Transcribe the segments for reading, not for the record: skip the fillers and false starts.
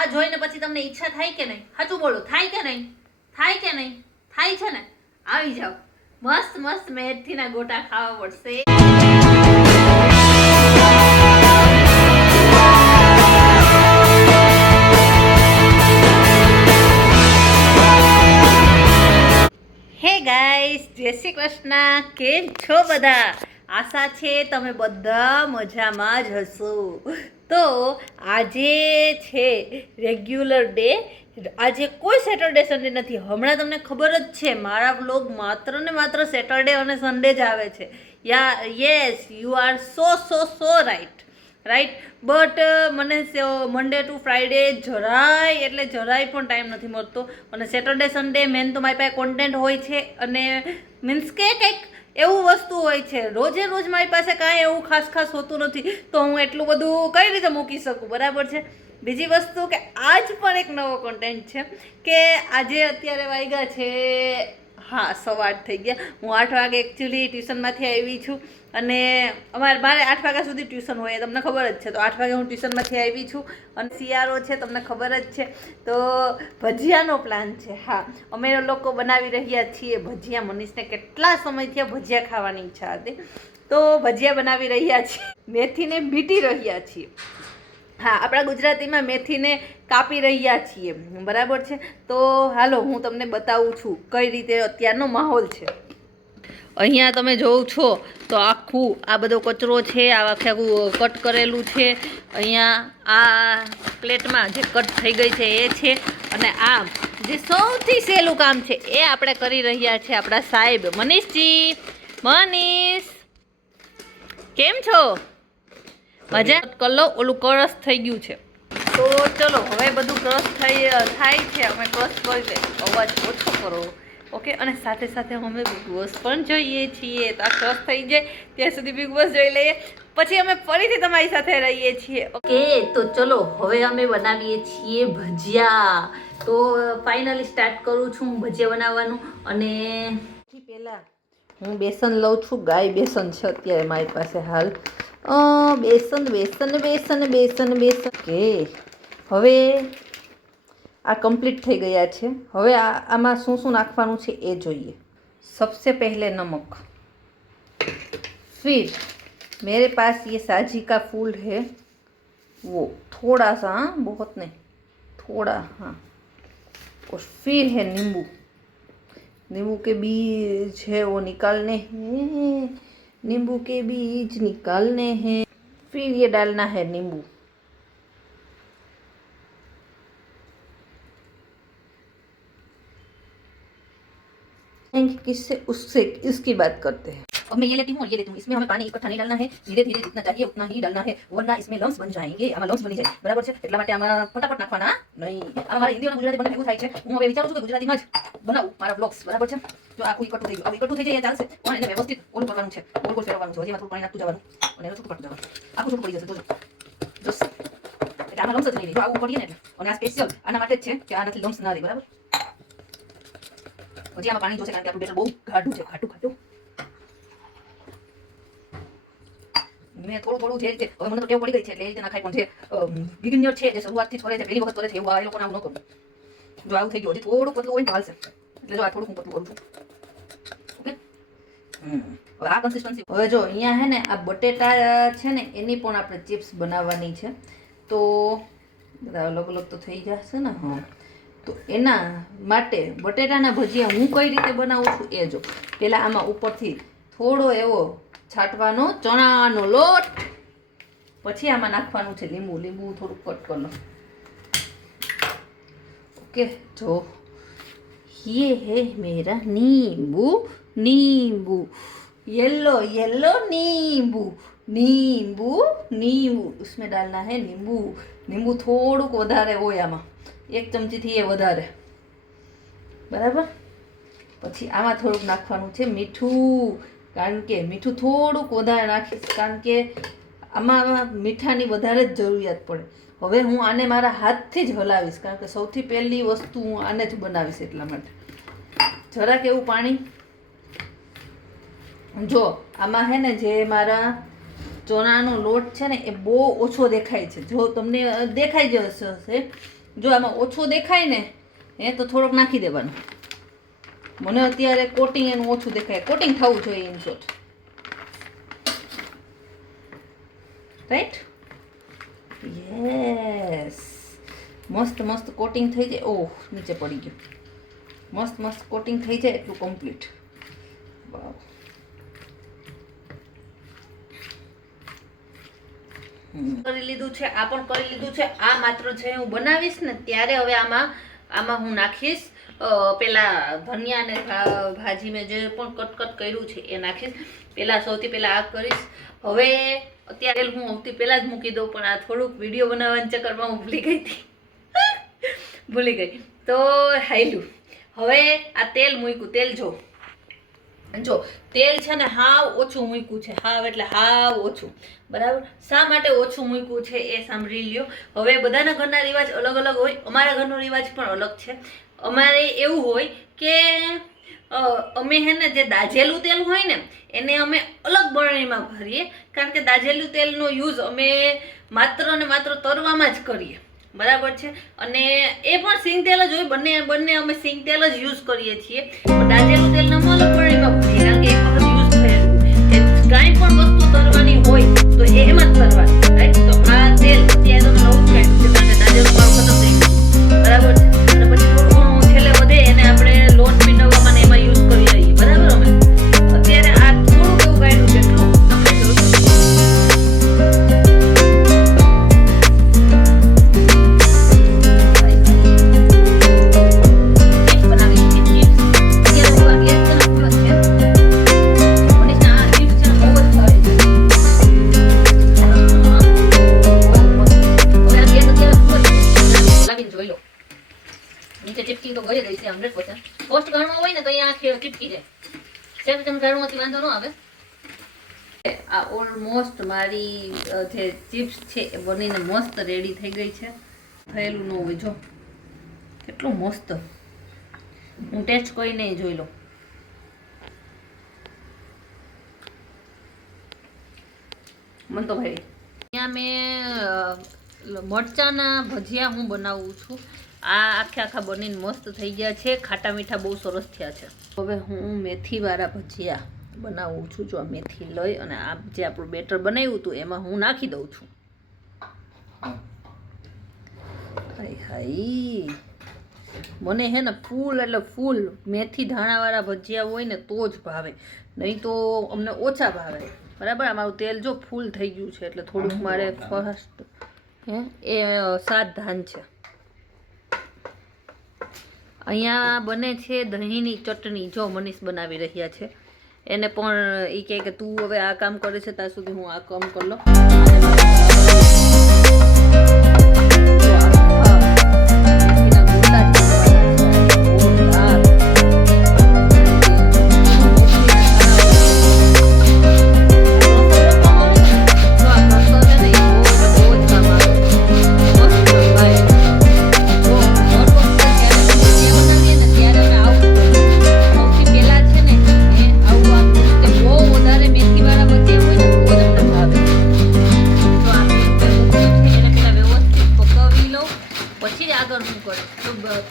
આ જોઈને પછી તમને ઈચ્છા થાય કે નહીં? સાચું બોલો, થાય કે નહીં? થાય કે નહીં? થાય છે ને? આવી જાઓ, મસ્ત મસ્ત મેથીના ગોટા ખાવા પડશે. હે ગાઈસ, જય શ્રી કૃષ્ણ. કેમ છો બધા? આશા છે તમે બધા મજામાં જ હશો. તો આજે છે રેગ્યુલર ડે. આજે કોઈ સેટરડે સન્ડે નથી. હમણાં તમને ખબર જ છે મારા વ્લોગ માત્ર ને માત્ર સેટરડે અને સન્ડે જ આવે છે. Yes, you are so right. But મને મંડે ટુ ફ્રાઈડે જરાય પણ ટાઈમ નથી મળતો. અને સેટરડે સન્ડે મેન તો મારી પાસે કોન્ટેન્ટ હોય છે. અને મીન્સ કે કંઈક એવું વસ્તુ હોય છે, રોજે રોજ મારી પાસે કાંઈ એવું ખાસ હોતું નથી, તો હું એટલું બધું કઈ રીતે મૂકી શકું, બરાબર છે. બીજી વસ્તુ કે આજ પણ એક નવો કોન્ટેન્ટ છે કે આજે અત્યારે વાગ્યા છે 8:15 થઈ ગયા. હું 8 વાગે એકચ્યુઅલી ટ્યુશનમાંથી આવી છું. અને મારે 8 વાગ્યા સુધી ટ્યુશન હોય, તમને ખબર જ છે. તો 8 વાગે હું ટ્યુશનમાંથી આવી છું અને શિયાળો છે, તમને ખબર જ છે. તો ભજીયાનો પ્લાન છે. હા, અમે લોકો બનાવી રહ્યા છીએ ભજીયા. મનીષને કેટલા સમયથી ભજીયા ખાવાની ઈચ્છા હતી, તો ભજીયા બનાવી રહ્યા છીએ. મેથીને બીટી રહ્યા છીએ. હા, આપણા ગુજરાતીમાં મેથીને કાપી રહ્યા છીએ, બરાબર છે. તો હાલો હું તમને બતાવું છું કઈ રીતે અત્યારનો માહોલ છે. અહીંયા તમે જોવો છો તો આખું આ બધો કચરો છે, આખું કટ કરેલું છે. અહીંયા આ પ્લેટમાં જે કટ થઈ ગઈ છે એ છે. અને આ જે સૌથી સહેલું કામ છે એ આપણે કરી રહ્યા છે આપણા સાહેબ મનીષજી. મનીષ, કેમ છો? મજા કરી લો. ઓલું ક્રશ થઈ ગયું છે, તો ચલો હવે બધું ક્રશ થાય છે. અમે ક્રશ કરી દે, અવાજ ઓછો કરો, ઓકે. અને સાથે સાથે અમે બિગ બોસ પણ જોઈએ છીએ. તો આ ક્રશ થઈ જાય ત્યાં સુધી બિગ બોસ જોઈ લઈએ, પછી અમે ફરીથી તમારી સાથે રહીએ છીએ, ઓકે. તો ચલો હવે અમે બનાવીએ છીએ ભજીયા. તો ફાઇનલી સ્ટાર્ટ કરું છું હું ભજીયા બનાવવાનું. અને પહેલાં હું બેસન લઉં છું. ગાય બેસન છે અત્યારે મારી પાસે હાલ. બેસન કે હવે આ કમ્પ્લીટ થઈ ગયા છે. હવે આમાં શું નાખવાનું છે એ જોઈએ. सबसे पहले नमक, फिर मेरे पास ये साजी का फूल है, वो थोड़ा सा, हाँ बहुत नहीं, थोड़ा, हाँ. और फिर है नींबू के बीज है वो निकालने हैं, नींबू के बीज निकालने हैं. फिर ये डालना है नींबू. किससे उससे इसकी बात करते हैं. अब मैं ये लेती हूँ और ये लेती हूँ. इसमें हमें पानी इकट्ठा नहीं डालना है, धीरे धीरे जितना चाहिए उतना ही डालना है, वरना इसमें लम्स बन जाएंगे. आમાં લમ્સ બની જાય, બરાબર છે. એટલા માટે આમાં ફટાફટ નાખવાના નહીં. આ મારા હિન્દી અને ગુજરાતી બંને ભેગું થાય છે. હું હવે વિચારું છું કે ગુજરાતીમાં જ બનાવું મારા બ્લોગ્સ, બરાબર છે. જો આખું ઇકટ્ઠું થઈ ગયું, આવું ઇકટ્ઠું થઈ જાય ચાલશે, પણ એને વ્યવસ્થિત ઓલું કરવાનું છે, ગોળ ફેરવવાનું છે. હજી એમાં થોડું પાણી નાખતું જવાનું અને એને છૂટું કરતું જવાનું. આખું છૂટું પડી જશે, જોજો. એટલે આમાં લમ્સ જ નહીં રહે. જો આવું કરીએ ને એટલે. અને આ સ્પેશિયલ આના માટે જ છે કે આનાથી લમ્સ ના રહે, બરાબર. હજી આમાં પાણી જોશે કારણ કે આપણું બેટર બહુ ઘાટું છે, ઘાટું. મેં થોડું જે રીતે, હવે મને તો ટેવ પડી ગઈ છે એટલે એ રીતે નાખાય. પણ જે બિગિનર છે, જે શરૂઆતથી જ કરે છે, પહેલી વખત કરે છે, એવું આ લોકોને આવું ન કરવું. જો આવું થઈ ગયું, હજી થોડું પતલું હોય ને ચાલશે. એટલે જો આ થોડું હું પતલું કરું છું, ઓકે. હવે આ કન્સિસ્ટન્સી. હવે જો અહીંયા હે ને આ બટેટા છે ને એની પણ આપણે ચિપ્સ બનાવવાની છે. તો બધા અલગ અલગ તો થઈ જશે ને. હા, તો એના માટે બટેટાના ભજીયા હું કઈ રીતે બનાવું છું એ જો. પહેલાં આમાં ઉપરથી થોડો એવો છાંટવાનો ચણાનો લોટ, પછી આમાં નાખવાનું છે લીંબુ થોડુંક કટ કરી લો, ઓકે. જો ये है मेरा नींबू, येलो नींबू, उसमें डालना है नींबू થોડુંક વધારે હોય આમાં, 1 ચમચીથી એ વધારે, બરાબર. પછી આમાં થોડુંક નાખવાનું છે મીઠું, કારણ કે મીઠું થોડુંક વધારે નાખીશ, કારણ કે આમાં મીઠાની વધારે જ જરૂરિયાત પડે. હવે હું આને મારા હાથથી જ હલાવીશ, કારણ કે સૌથી પહેલી વસ્તુ હું આને જ બનાવીશ, એટલા માટે. જરાક એવું પાણી. જો આમાં હે ને જે મારા ચણાનો લોટ છે ને એ બહુ ઓછો દેખાય છે. જો તમને દેખાઈ જશે જો આમાં ઓછો દેખાય ને તો થોડોક નાખી દેવાનું. મને અત્યારે કોટિંગ એનું ઓછું દેખાય, કોટિંગ થવું જોઈએ ઇન શોર્ટ, રાઈટ? યસ, મસ્ત મસ્ત કોટિંગ થઈ જાય. ઓહ, નીચે પડી ગયું. મસ્ત મસ્ત કોટિંગ થઈ જાય એટલું કમ્પ્લીટ. વાવ. કરી લીધું છે, આ પણ કરી લીધું છે. આ માત્ર છે હું બનાવીશ ને ત્યારે હવે આમાં હું નાખીશ પેલા ધનિયા ને ભાજી મેં જે પણ કટ કર્યું છે એ નાખીશ. પેલા સૌથી પહેલા આ કરીશ. હવે અત્યારે હું સૌથી પહેલા જ મૂકી દઉં, પણ આ થોડુંક વિડીયો બનાવવાના ચક્કરમાં હું ભૂલી ગઈ હતી. ભૂલી ગઈ તો હાયલું. હવે આ તેલ મૂક્યું. તેલ જો તેલ છે ને હાવ ઓછું મૂક્યું છે. હાવ એટલે હાવ ઓછું, બરાબર? શા માટે ઓછું મૂક્યું છે એ સાંભળી લ્યો. હવે બધાના ઘરના રિવાજ અલગ અલગ હોય. અમારા ઘરનો રિવાજ પણ અલગ છે. અમારે એવું હોય કે અમે હે ને જે દાજેલું તેલ હોય ને એને અમે અલગ બરણીમાં ભરીએ, કારણ કે દાજેલું તેલનો યુઝ અમે માત્ર ને માત્ર તરવામાં જ કરીએ, બરાબર છે? અને એ પણ સિંગ તેલ જ હોય. બંને અમે સિંગ તેલ જ યુઝ કરીએ છીએ. પણ દાજેલું તેલને અમે અલગ બરણીમાં ભરીએ, કારણ કે એક વખત યુઝ થયેલું કે કાંઈ પણ વસ્તુ તરવાની હોય તો એમાં જ તરવાની, રાઈટ? તો આ તેલ અત્યારે તો નવું જ કાઢ્યું છે, કારણ કે દાજેલું મારું ખતમ થઈ ગયું, બરાબર છે? અને પછી થોડું ઘણું છેલ્લે વધે એને આપણે લોટ પીંડવામાં ને એમાં યુઝ કરી લઈએ, બરાબર? અમે અત્યારે આ થોડુંક એવું કાઢ્યું છે, એટલું તમને જોયું. ચીપકી તો ગઈ છે 100%. પોસ્ટ ઘણો હોય ને તો અહીંયા ચીપકી જાય. સેમ તેમ ઘણોથી વાંધો ન આવે. આ ઓલમોસ્ટ મારી જે ચિપ્સ છે એ બનીને મસ્ત રેડી થઈ ગઈ છે. થયેલું ન હોય જો કેટલું મસ્ત. હું ટેસ્ટ કરીને જોઈ લઉં. મન તો ભાઈ અહીંયા મેં મરચાના ભજીયા હું બનાવું છું. આ આખા બનીને મસ્ત થઈ ગયા છે. ખાટા મીઠા બહુ સરસ થયા છે. હવે હું મેથીવાળા ભજીયા બનાવું છું. જો આ મેથી લઈ અને આ જે આપણું બેટર બનાવ્યું હતું એમાં હું નાખી દઉં છું. હાય મને હે ને ફૂલ એટલે ફૂલ મેથી ધાણાવાળા ભજીયા હોય ને તો જ ભાવે, નહીં તો અમને ઓછા ભાવે, બરાબર? અમારું તેલ જો ફૂલ થઈ ગયું છે એટલે થોડુંક મારે ફર્સ્ટ એ 7 ધાન છે. અહીંયા બને છે દહીંની ચટણી. જો મનીષ બનાવી રહ્યા છે. એને પણ એ કહે કે તું હવે આ કામ કરે છે ત્યાં સુધી હું આ કામ કરી લઉં.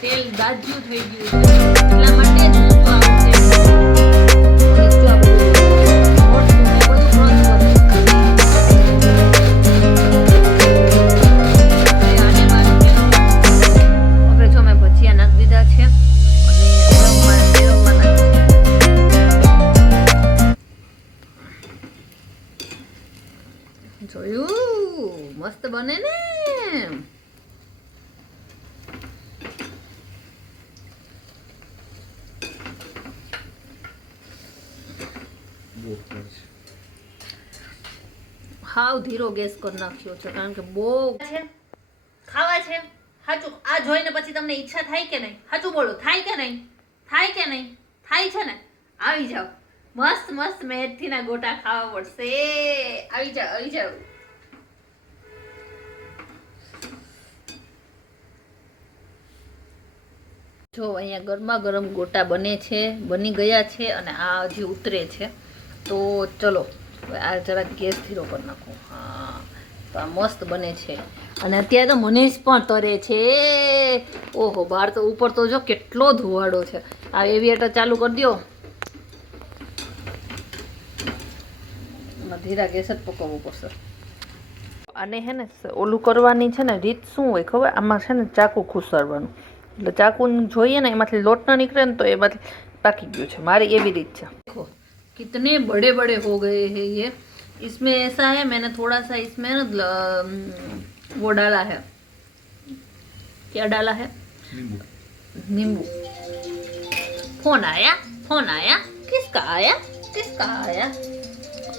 તેલ દાજ્યું થઈ ગયું છે એટલા માટે જ હું તો આવું તેલ હવે જો મેં ભજીયા નાખી દીધા છે અને જોયું મસ્ત બને ને. હાવ ધીરો ગેસ કરી નાખ્યો છે કારણ કે બહુ છે ખાવા છે. સાચું આ જોઈને પછી તમને ઈચ્છા થાય કે નહીં? સાચું બોલો, થાય કે નહીં? થાય કે નહીં? થાય છે ને? આવી જાઓ, મસ્ત મસ્ત મેથીના ગોટા ખાવા પડશે. આવી જાઓ, આવી જાઓ. જો અહીંયા ગરમા ગરમ ગોટા બને છે, બની ગયા છે અને આ હજી ઉતરે છે. તો ચલો આ જરાક ગેસ ધીરો કરી નાખું. હા, તો આ મસ્ત બને છે. અને અત્યારે તો મનીષ પણ તરે છે. ઓહો, બહાર તો ઉપર તો જો કેટલો ધુવાડો છે. આ એવિએટર ચાલુ કરી દો. ધીરા ગેસ જ પકવવું પડશે. અને હે ને ઓલું કરવાની છે ને રીત શું હોય ખબર? આમાં છે ને ચાકુ ખુસરવાનું, એટલે ચાકુ જોઈએ ને એમાંથી લોટ ના નીકળે ને તો એમાંથી પાકી ગયું છે. મારી એવી રીત છે. देखो कितने बड़े बड़े हो गए हैं ये. इसमें ऐसा है मैंने थोड़ा सा इसमें वो डाला है. क्या डाला है? नींबू. फोन आया, फोन आया. किसका आया, किसका आया?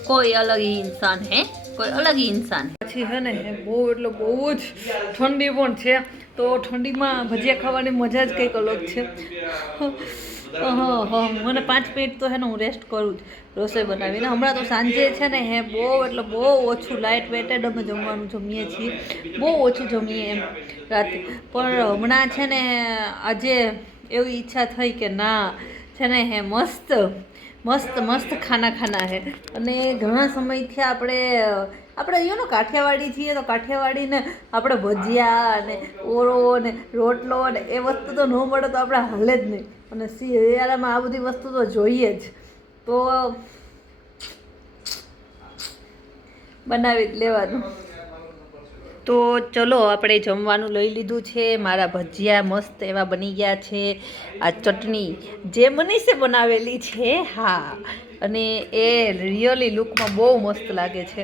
कोई अलग ही इंसान है, કોઈ અલગ ઇન્સાન. પછી હે ને બહુ એટલે બહુ જ ઠંડી પણ છે, તો ઠંડીમાં ભજીયા ખાવાની મજા જ કંઈક અલગ છે. મને 5 મિનિટ તો હે ને હું રેસ્ટ કરું જ રસોઈ બનાવીને. હમણાં તો સાંજે છે ને હે બહુ એટલે બહુ ઓછું લાઇટ વેટેડ અમે જમવાનું જમીએ છીએ, બહુ ઓછું જમીએ એમ રાતે. પણ હમણાં છે ને આજે એવી ઈચ્છા થઈ કે ના છે ને હે મસ્ત મસ્ત મસ્ત ખાના હે. અને ઘણા સમયથી આપણે કાઠિયાવાડી છીએ, તો કાઠિયાવાડીને આપણે ભજીયા ને ઓરો ને રોટલો ને એ વસ્તુ તો ન મળે તો આપણે હાલે જ નહીં. અને શિયાળામાં આ બધી વસ્તુ તો જોઈએ જ, તો બનાવી જ લેવાનું. તો ચલો આપણે જમવાનું લઈ લીધું છે. મારા ભજીયા મસ્ત એવા બની ગયા છે. આ ચટણી જે મનીષે બનાવેલી છે, હા, અને એ રિયલી લુકમાં બહુ મસ્ત લાગે છે.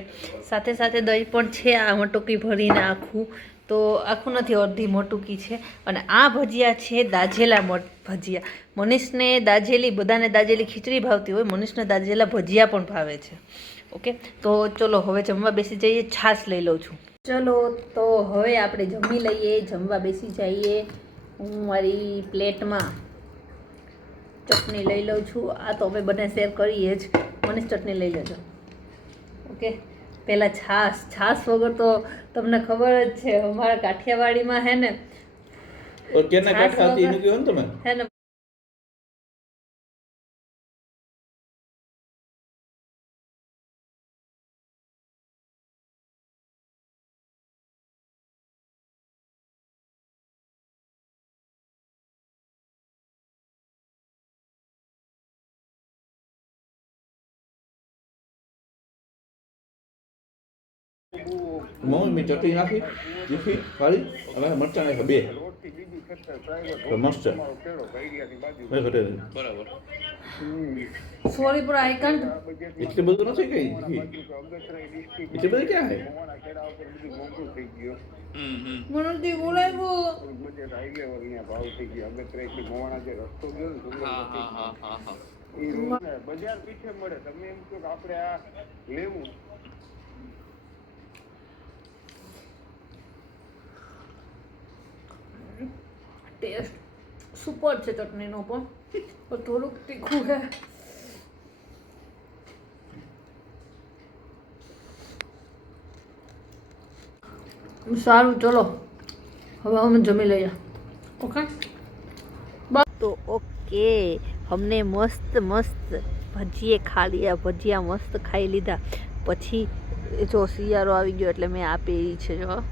સાથે સાથે દહીં પણ છે, આ મટુકી ભરીને આખું. તો આખું નથી, અડધી મટુકી છે. અને આ ભજીયા છે દાજેલા ભજીયા. મનીષને દાજેલી, બધાને દાજેલી ખીચડી ભાવતી હોય, મનીષને દાજેલા ભજીયા પણ ભાવે છે. ઓકે, તો ચલો હવે જમવા બેસી જઈએ. છાશ લઈ લઉં છું. ચલો તો હવે આપણે જમી લઈએ, જમવા બેસી જઈએ. હું મારી પ્લેટમાં ચટણી લઈ લઉં છું. આ તો અમે બંને શેર કરીએ જ. મનીષ ચટણી લઈ લેજો. ઓકે, પહેલાં છાશ વગર તો તમને ખબર જ છે અમારા કાઠિયાવાડીમાં હે ને હે ને મમ્મી મેં ચટણી નાખી તીખી ખાલી અને મરચાં નાખ્યા 2 તો મસ્ત છે. બરાબર. સોરી પણ આઈ કાન્ટ. એટલી બધું નથી કઈ એટલી બધી ક્યાં હે મનોજજી બોલાવ્યો. બજાર પીછે મળે. તમે એમ કહો કે આપણે આ લેવું. ટેસ્ટ સુપર છે ચટણીનો પણ થોડુંક તીખું છે. સારું, ચલો હવે અમે જમી લઈએ. ઓકે તો ઓકે, हमने મસ્ત ભજીએ ખા લીધા. ભજીયા મસ્ત ખાઈ લીધા. પછી જો શિયાળો આવી ગયો એટલે મેં આ પહેરી છે. જો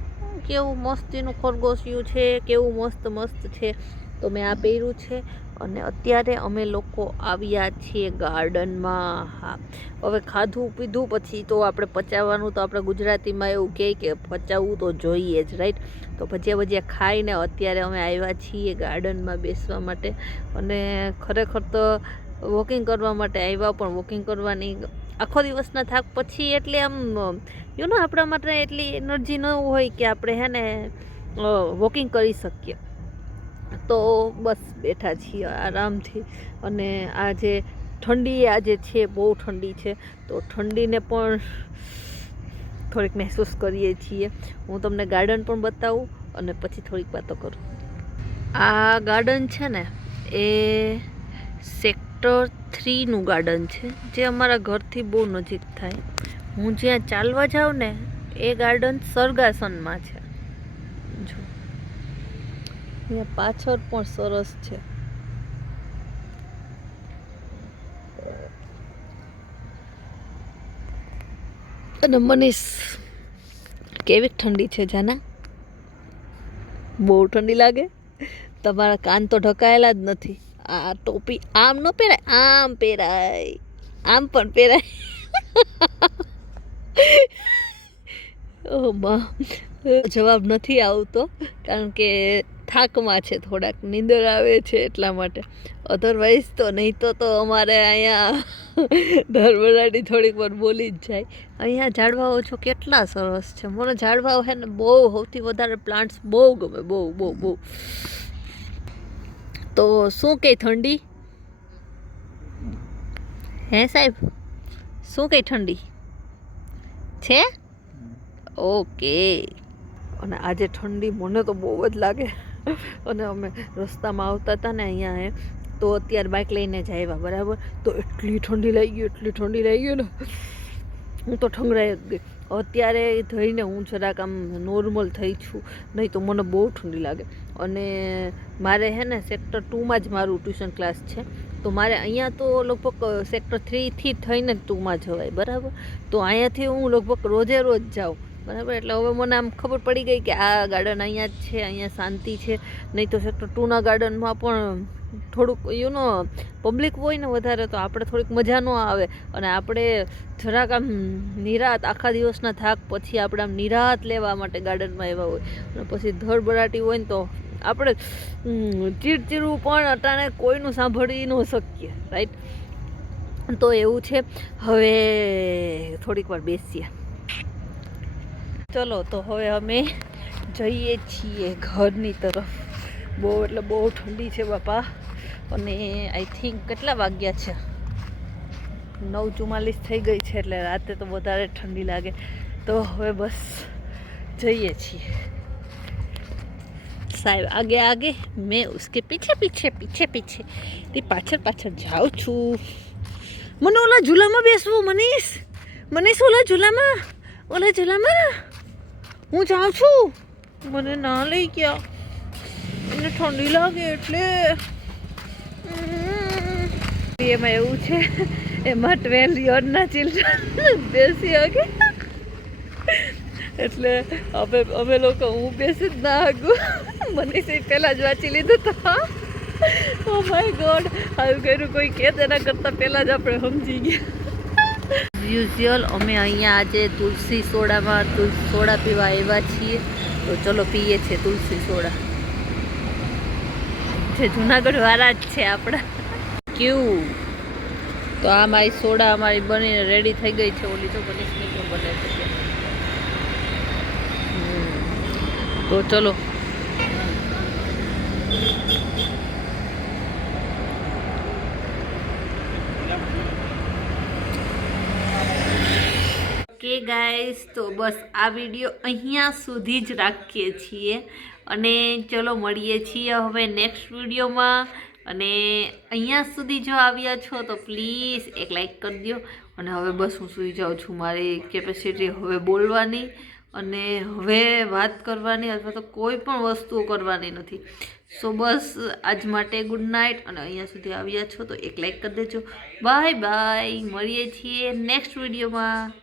કેવું મસ્તીનું ખરગોશિયું છે, કેવું મસ્ત છે. તો મેં આ પહેર્યું છે. અને અત્યારે અમે લોકો આવ્યા છીએ ગાર્ડનમાં. હા, હવે ખાધું પીધું પછી તો આપણે પચાવવાનું, તો આપણે ગુજરાતીમાં એવું કહે કે પચાવવું તો જોઈએ જ, રાઈટ? તો ભજીયા ખાઈને અત્યારે અમે આવ્યા છીએ ગાર્ડનમાં બેસવા માટે. અને ખરેખર તો વોકિંગ કરવા માટે આવ્યા, પણ વોકિંગ કરવાની આખો દિવસના થાક પછી એટલે આમ આપણા માટે એટલી એનર્જી ન હોય કે આપણે હે ને વોકિંગ કરી શકીએ. તો બસ બેઠા છીએ આરામથી. અને આજે ઠંડી આજે છે, બહુ ઠંડી છે, તો ઠંડીને પણ થોડીક મહેસૂસ કરીએ છીએ. હું તમને ગાર્ડન પણ બતાવું અને પછી થોડીક વાતો કરું. આ ગાર્ડન છે ને એ સેક્ટર 3નું ગાર્ડન છે, જે અમારા ઘરથી બહુ નજીક થાય. હું જ્યાં ચાલવા જાઉં ને એ ગાર્ડન સરગાસનમાં છે. જો અહીંયા પાછળ પણ સરસ છે. અને મનીષ કેવી ઠંડી છે જાના. બહુ ઠંડી લાગે. તમારા કાન તો ઢકાયેલા જ નથી. આ ટોપી આમ ન પહેરાય, આમ પહેરાય, આમ પણ પહેરાય. ઓ બા, જવાબ નથી આવતો કારણ કે થાકમાં છે, થોડાક નીંદર આવે છે એટલા માટે. અધરવાઇઝ તો નહીં તો અમારે અહીંયા ધરબરાડી થોડીક વાર બોલી જ જાય. અહીંયા ઝાડવાઓ છો કેટલા સરસ છે. મને ઝાડવાઓ છે ને બહુ, સૌથી વધારે પ્લાન્ટ્સ બહુ ગમે, બહુ બહુ બહુ. તો શું કહે ઠંડી હે સાહેબ, શું કહે ઠંડી છે? ઓકે. અને આજે ઠંડી મને તો બહુ જ લાગે. અને અમે રસ્તામાં આવતા હતા ને અહીંયા તો અત્યારે બાઇક લઈને જ આવ્યા, બરાબર. તો એટલી ઠંડી લાગી ગઈ ને, હું તો ઠંગરાઈ જ ગઈ. અત્યારે થઈને હું જરાક આમ નોર્મલ થઈ છું, નહીં તો મને બહુ ઠંડી લાગે. અને મારે હે ને સેક્ટર 2માં જ મારું ટ્યુશન ક્લાસ છે. તો મારે અહીંયા તો લગભગ સેક્ટર 3થી થઈને 2માં જવાય, બરાબર. તો અહીંયાથી હું લગભગ રોજે રોજ જાઉં, બરાબર. એટલે હવે મને આમ ખબર પડી ગઈ કે આ ગાર્ડન અહીંયા જ છે, અહીંયા શાંતિ છે. નહીં તો સેક્ટર 2ના ગાર્ડનમાં પણ થોડુંક પબ્લિક હોય ને વધારે, તો આપણે થોડીક મજા ન આવે. અને આપણે જરાક આમ નિરાત, આખા દિવસના થાક પછી આપણે આમ નિરાત લેવા માટે ગાર્ડનમાં આવ્યા હોય, અને પછી ધડબડાટી હોય ને તો આપણે ચીડચીડવું પણ અટાણે કોઈનું સાંભળી ન શકીએ, રાઈટ. તો એવું છે. હવે થોડીક વાર બેસીએ. ચલો, તો હવે અમે જઈએ છીએ ઘરની તરફ. બહુ એટલે બહુ ઠંડી છે બાપા. અને આઈ થિંક કેટલા વાગ્યા છે? 9:44 થઈ ગઈ છે. એટલે રાતે તો વધારે ઠંડી લાગે. તો હવે બસ જઈએ છીએ. સાહેબ આગે આગે, મેં ઉસકે પીછે પીછે પીછે પીછે તે પાછળ પાછળ જાઉં છું. મને ઓલા ઝૂલામાં બેસવું, મનીષ ઓલા ઝૂલામાં હું જાઉં છું. મને ના લઈ ગયા, મને ઠંડી લાગે એટલે. એમાં એવું છે, એમાં 12 યરના ચિલ્ડ્રન બેસી શકે. એટલે અમે લોકો, હું બેસી જ ના આગું. મનીષે પહેલાં જ વાંચી લીધું તો. ઓ માય ગોડ, આવું કર્યું કોઈ કે તેના કરતાં પહેલાં જ આપણે સમજી ગયા. યુઝ્યુઅલ અમે અહીંયા આજે તુલસી સોડામાં સોડા પીવા આવ્યા છીએ. તો ચલો પીએ છીએ તુલસી સોડા. જે જુનાગઢ વાળા જ છે આપણા. કેવું? તો આ મારી સોડા અમારી બનીને રેડી થઈ ગઈ છે. ઓલી તો મનીષની પણ બને છે. તો ચલો. કે ગાઈસ, તો બસ આ વિડીયો અહીંયા સુધી જ રાખીએ છીએ. અને ચલો મળીએ છીએ હવે નેક્સ્ટ વિડીયોમાં. અને અહીંયા સુધી જો આવ્યા છો તો પ્લીઝ એક લાઈક કરી દો. અને હવે બસ હું સૂઈ જાઉં છું. મારી કેપેસિટી હવે બોલવાની અને હવે વાત કરવાની અથવા તો કોઈ પણ વસ્તુ કરવાની નથી. સો બસ આજ માટે ગુડ નાઇટ. અને અહીંયા સુધી આવ્યા છો તો એક લાઈક કરી દેજો. બાય બાય, મળીએ છીએ નેક્સ્ટ વિડીયોમાં.